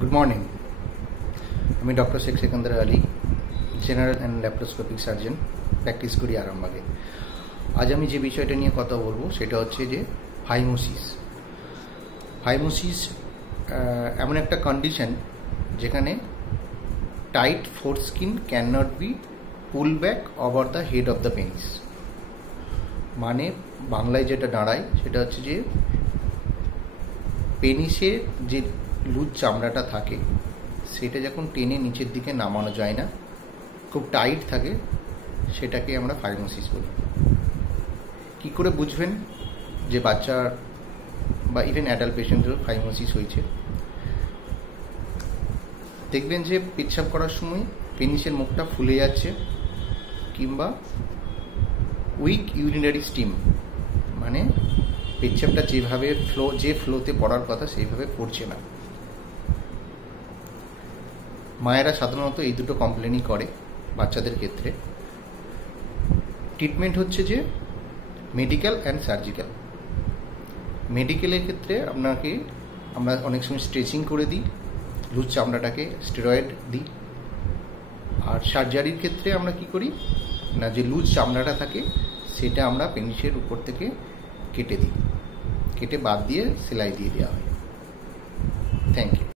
Good morning আমি doctor Sheikh Sekendar Ali general and laparoscopic surgeon practice করি আরামবাগে। আজ আমি যে বিষয়টা নিয়ে কথা বলবো সেটা হচ্ছে যে ফাইমোসিস। ফাইমোসিস এমন একটা কন্ডিশন যেখানে tight foreskin can not be pull back over the head of the penis. মানে বাংলায় যেটা দাঁড়ায় সেটা হচ্ছে যে পেনিসের যে লুজ চামড়াটা থাকে সেটা যখন টেনে নিচের দিকে নামানো যায় না, খুব টাইট থাকে, সেটাকে আমরা ফাইমোসিস বলি। কী করে বুঝবেন যে বাচ্চার বা ইভেন অ্যাডাল্ট পেশেন্টেরও ফাইমোসিস হয়েছে? দেখবেন যে পেচ্ছাপ করার সময় পেনিসের মুখটা ফুলে যাচ্ছে, কিংবা উইক ইউরিনারি স্টিম, মানে পেচ্ছাপটা যেভাবে যে ফ্লোতে পড়ার কথা সেইভাবে পড়ছে না। মায়েরা সাধারণত এই দুটো কমপ্লেনই করে বাচ্চাদের ক্ষেত্রে। ট্রিটমেন্ট হচ্ছে যে মেডিকেল অ্যান্ড সার্জিক্যাল। মেডিকেলের ক্ষেত্রে আমরা অনেক সময় স্ট্রেচিং করে দিই, লুজ চামড়াটাকে স্টেরয়েড দিই। আর সার্জারির ক্ষেত্রে আমরা কি করি না, যে লুজ চামড়াটা থাকে সেটা আমরা পেনিসের উপর থেকে কেটে দিই, কেটে বাদ দিয়ে সেলাই দিয়ে দেওয়া হয়। Thank you.